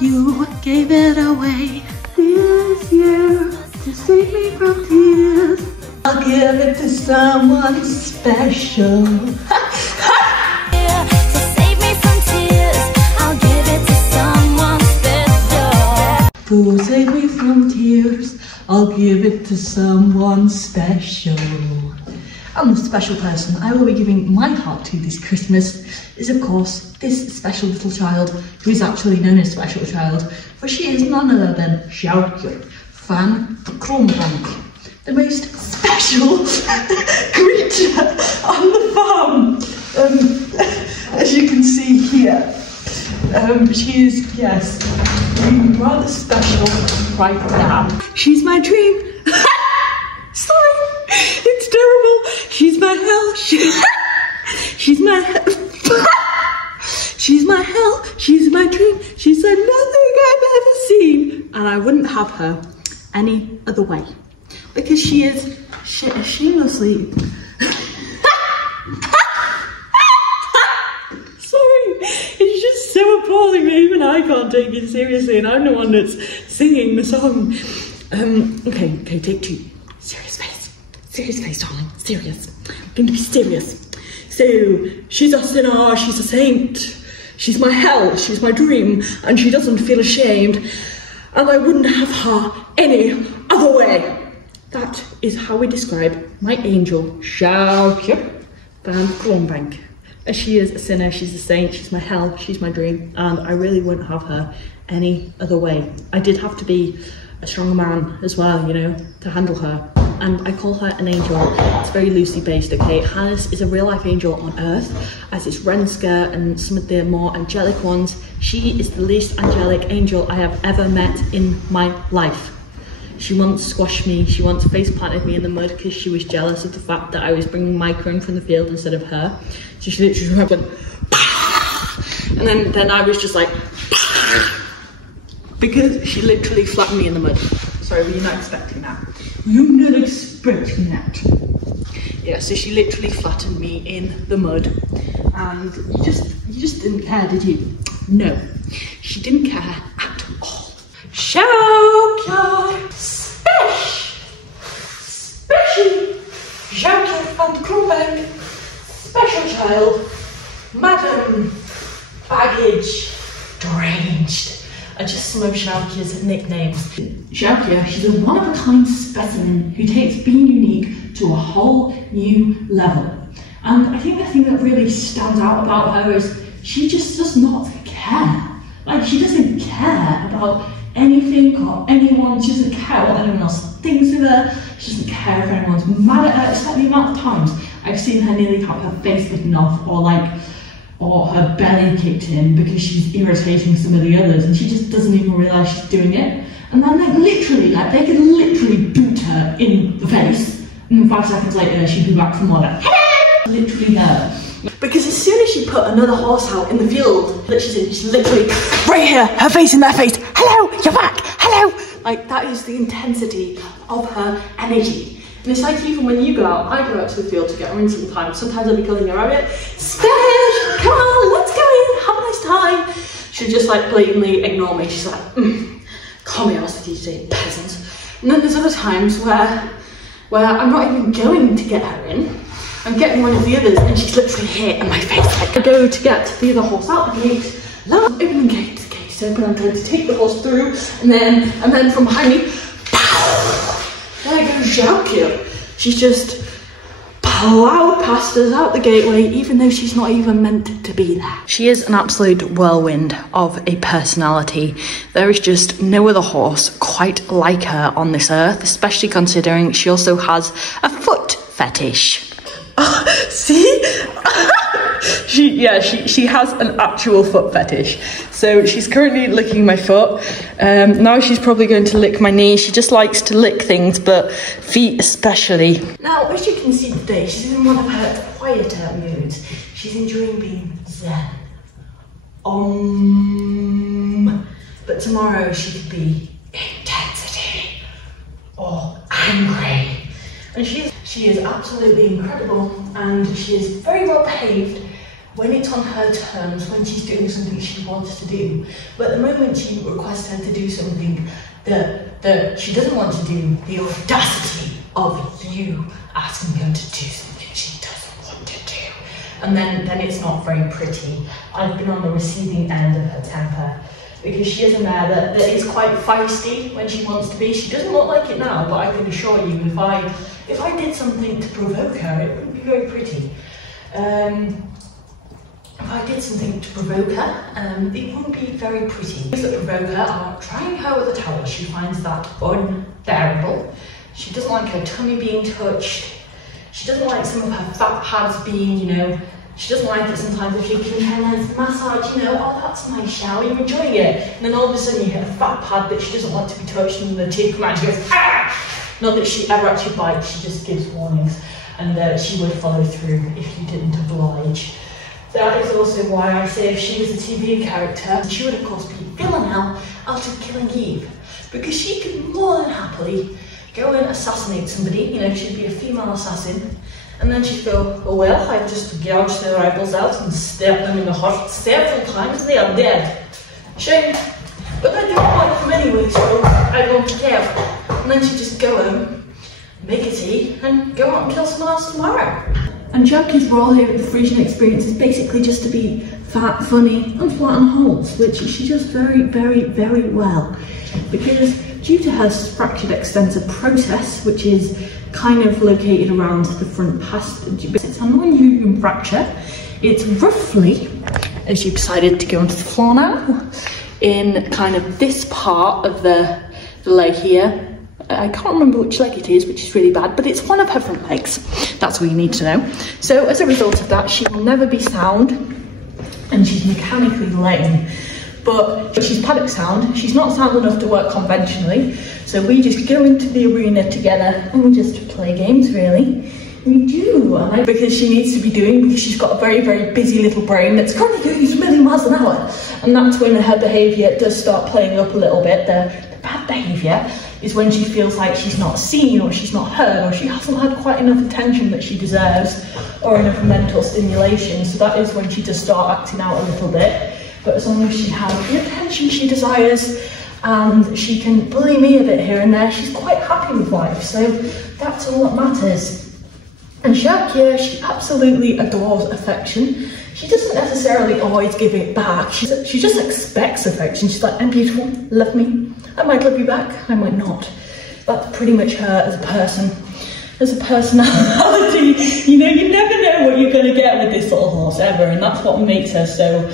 You gave it away this year to save me from tears. I'll give it to someone special. To save me from tears, I'll give it to someone special. To save me from tears, I'll give it to someone special. And the special person I will be giving my heart to this Christmas is, of course, this special little child who is actually known as Special Child, for she is none other than Sjoukje van de Kronbank, the most special creature on the farm. As you can see here, she is, yes, rather special right now. She's my dream. Sorry, it's terrible. She's my hell. She's my she's my hell. She's my dream. She's like nothing I've ever seen, and I wouldn't have her any other way, because she is shamelessly. Sorry, it's just so appalling that even I can't take it seriously, and I'm the one that's singing the song. Okay, take two. Serious face, darling. Serious. I'm going to be serious. So, she's a sinner, she's a saint, she's my hell, she's my dream, and she doesn't feel ashamed, and I wouldn't have her any other way. That is how we describe my angel, Sjoukje van de Kronbank. As she is a sinner, she's a saint, she's my hell, she's my dream, and I really wouldn't have her any other way. I did have to be a strong man as well, you know, to handle her. And I call her an angel. It's very loosely based, okay? Hannes is a real life angel on earth, as is Renska and some of the more angelic ones. She is the least angelic angel I have ever met in my life. She once squashed me, she once face planted me in the mud because she was jealous of the fact that I was bringing my corn from the field instead of her. So she literally went, and then I was just like, because she literally flattened me in the mud. Sorry, were you not expecting that? You're not expecting that. Yeah, so she literally flattened me in the mud, and you just didn't care, did you? No, she didn't care at all. Sjoukje, special Sjoukje van de Kronbank, special child, madam, baggage, deranged. Are just some of Sjoukje's nicknames. Sjoukje, she's a one-of-a-kind specimen who takes being unique to a whole new level. And I think the thing that really stands out about her is she just does not care. Like, she doesn't care about anything or anyone. She doesn't care what anyone else thinks of her. She doesn't care if anyone's mad at her. It's like the amount of times I've seen her nearly have her face bitten off, or her belly kicked in because she's irritating some of the others, and she just doesn't even realise she's doing it. And then they could literally boot her in the face, and then 5 seconds later she'd be back from order. Hello! Literally there. Because as soon as she put another horse out in the field that she's in, she's literally right here, her face in their face. Hello, you're back. Hello. Like, that is the intensity of her energy. And it's like, even when you go out, I go out to the field to get her in sometimes. Sometimes I'll be calling her rabbit, Spish, come on, let's go in, have a nice time. She'll just like blatantly ignore me. She's like, call me out with you, peasant. And then there's other times where I'm not even going to get her in. I'm getting one of the others, and she's literally here in my face. Like, I go to get the other horse out the gate, open the gate, the gate's open, I'm trying to take the horse through, and then from behind me, pow! There goes Sjoukje. She's just plowed past us out the gateway, even though she's not even meant to be there. She is an absolute whirlwind of a personality. There is just no other horse quite like her on this earth, especially considering she also has a foot fetish. See? She has an actual foot fetish. So she's currently licking my foot. Now she's probably going to lick my knee. She just likes to lick things, but feet especially. Now, as you can see today, she's in one of her quieter moods. She's enjoying being zen. But tomorrow she could be intensity or angry. And she is absolutely incredible, and she is very well behaved, when it's on her terms, when she's doing something she wants to do. But at the moment she requests her to do something that she doesn't want to do, the audacity of you asking her to do something she doesn't want to do. And then it's not very pretty. I've been on the receiving end of her temper, because she is a mare that is quite feisty when she wants to be. She doesn't look like it now, but I can assure you, if I did something to provoke her, it wouldn't be very pretty. If I did something to provoke her, it wouldn't be very pretty. Things that provoke her are trying her with a towel. She finds that unbearable. She doesn't like her tummy being touched. She doesn't like some of her fat pads being, she doesn't like it sometimes if you give her a nice massage, oh, that's nice, Shao, you're enjoying it. And then all of a sudden you hit a fat pad that she doesn't want to be touched, and the teeth come out and she goes, ah! Not that she ever actually bites, she just gives warnings. And she would follow through if you didn't oblige. That is also why I say if she was a TV character, she would of course be Villanelle out of Killing Eve. Because she could more than happily go and assassinate somebody, she'd be a female assassin. And then she'd go, oh well, I've just gouged their eyeballs out and stabbed them in the heart several times, they are dead. Shame. But I don't like them anyway, so I don't care. And then she'd just go home, make a tea, and go out and kill someone else tomorrow. And Sjoukje's role here at the Frisian Experience is basically just to be fat, funny, and flatten holes, which she does very, very, very well. Because due to her fractured extensor process, which is kind of located around the front passage, it's a non-union fracture. It's roughly, as you decided to go onto the floor now, in kind of this part of the leg here. I can't remember which leg it is, which is really bad, but it's one of her front legs. That's all you need to know. So as a result of that, she will never be sound, and she's mechanically lame. But she's paddock sound. She's not sound enough to work conventionally. So we just go into the arena together and we just play games, really. We do, because she needs to be doing, because she's got a very, very busy little brain that's currently going 1 million miles an hour. And that's when her behaviour does start playing up a little bit. The bad behaviour is when she feels like she's not seen, or she's not heard, or she hasn't had quite enough attention that she deserves, or enough mental stimulation. So that is when she does start acting out a little bit. But as long as she has the attention she desires, and she can bully me a bit here and there, she's quite happy with life. So that's all that matters. And Sjoukje, she absolutely adores affection. She doesn't necessarily always give it back. She just expects affection. She's like, I'm beautiful, love me. I might love you back, I might not. That's pretty much her as a person. As a personality, you never know what you're going to get with this little horse ever, and that's what makes her so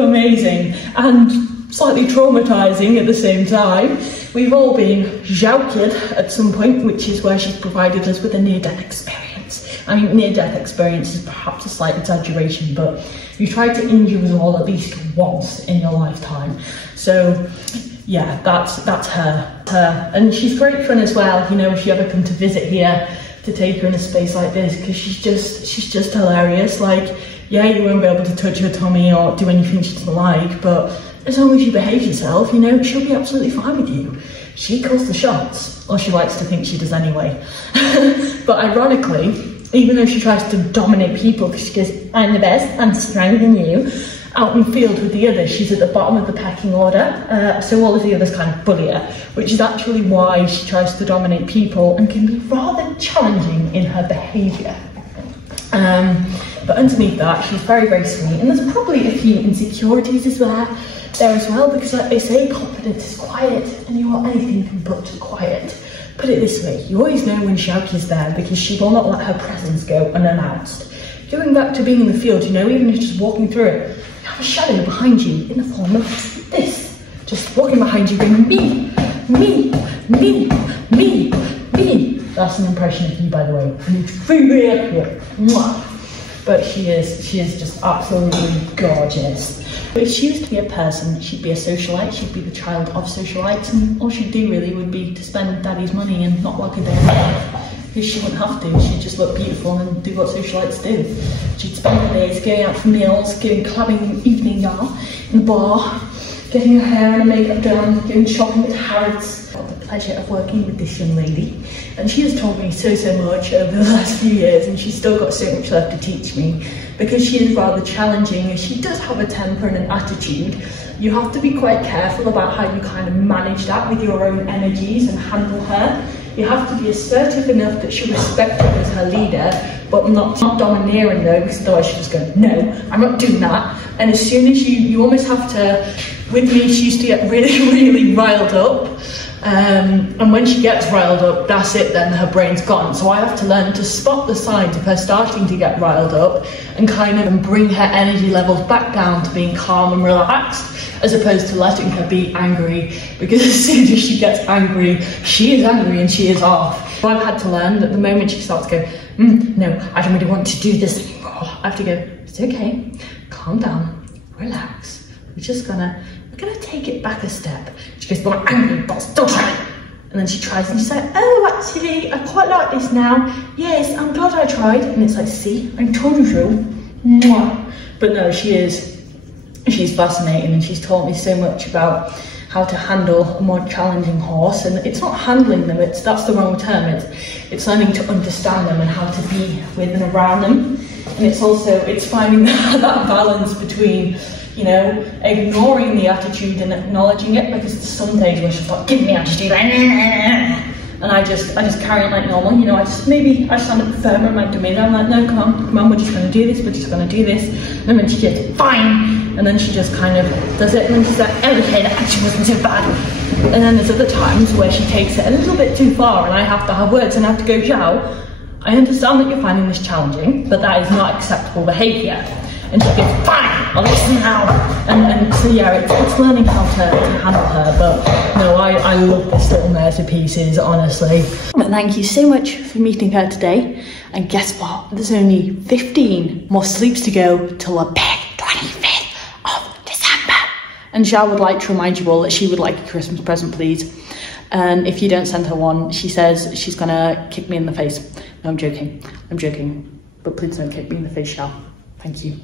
amazing and slightly traumatizing at the same time. We've all been Sjoukjed at some point, which is where she's provided us with a near-death experience. I mean, near-death experience is perhaps a slight exaggeration, but you tried to injure us all at least once in your lifetime. So yeah, that's her. And she's great fun as well, if you ever come to visit here, to take her in a space like this, because she's just hilarious. Like, yeah, you won't be able to touch her tummy or do anything she doesn't like, but as long as you behave yourself, she'll be absolutely fine with you. She calls the shots, or she likes to think she does anyway. But ironically, even though she tries to dominate people, because she goes, I'm the best, I'm stronger than you, out in the field with the others, she's at the bottom of the pecking order, so all of the others kind of bully her, which is actually why she tries to dominate people and can be rather challenging in her behaviour. But underneath that, she's very, very sweet, and there's probably a few insecurities there as well, because like they say, confidence is quiet, and you are anything but quiet. Put it this way, you always know when Sjoukje is there, because she will not let her presence go unannounced. Going back to being in the field, even if just walking through it, you have a shadow behind you in the form of this, just walking behind you going, me, me, me, me, me. That's an impression of you, by the way, and it's very accurate. But she is just absolutely gorgeous. But if she was to be a person, she'd be a socialite, she'd be the child of socialites, and all she'd do really would be to spend daddy's money and not work a day in her life. Because she wouldn't have to, she'd just look beautiful and do what socialites do. She'd spend her days going out for meals, clubbing evening in the bar, getting her hair and her makeup done, going shopping at Harrods, the pleasure of working with this young lady, and she has taught me so much over the last few years, and she's still got so much left to teach me because she is rather challenging and she does have a temper and an attitude. You have to be quite careful about how you kind of manage that with your own energies and handle her. You have to be assertive enough that she'll respect you as her leader, but not domineering though, because otherwise she'll just go, no, I'm not doing that. And as soon as you almost have to, with me, she used to get really riled up. And when she gets riled up, that's it, then her brain's gone. So I have to learn to spot the signs of her starting to get riled up and kind of bring her energy levels back down to being calm and relaxed, as opposed to letting her be angry, because as soon as she gets angry, she is angry and she is off. So I've had to learn that the moment she starts to go, no, I don't really want to do this anymore, I have to go, it's okay, calm down, relax. We're gonna take it back a step. She goes, well, I'm angry, but still try. And then she tries and she's like, oh, actually, I quite like this now. Yes, I'm glad I tried. And it's like, see, I told you so. Mwah. But no, she's fascinating, and she's taught me so much about how to handle a more challenging horse. And it's not handling them, that's the wrong term. It's learning to understand them and how to be with and around them. And it's finding that balance between, you know, ignoring the attitude and acknowledging it, because there's some days where she'll start giving me attitude, and I just carry it like normal, you know. I stand up firmer in my demeanour. I'm like, no, come on, we're just going to do this, and then she gets fine, and then she just kind of does it, and then she's like, okay, that actually wasn't so bad. And then there's other times where she takes it a little bit too far, and I have to have words and I have to go, Zhao, I understand that you're finding this challenging, but that is not acceptable behaviour. And she goes, fine, I'll listen now. And so yeah, it's learning how to handle her. But no, I love this little mare to pieces, honestly. But thank you so much for meeting her today. And guess what? There's only 15 more sleeps to go till the big 25th of December. And Zhao would like to remind you all that she would like a Christmas present, please. And if you don't send her one, she says she's gonna kick me in the face. No, I'm joking. But please don't kick me in the face, Zhao. Thank you.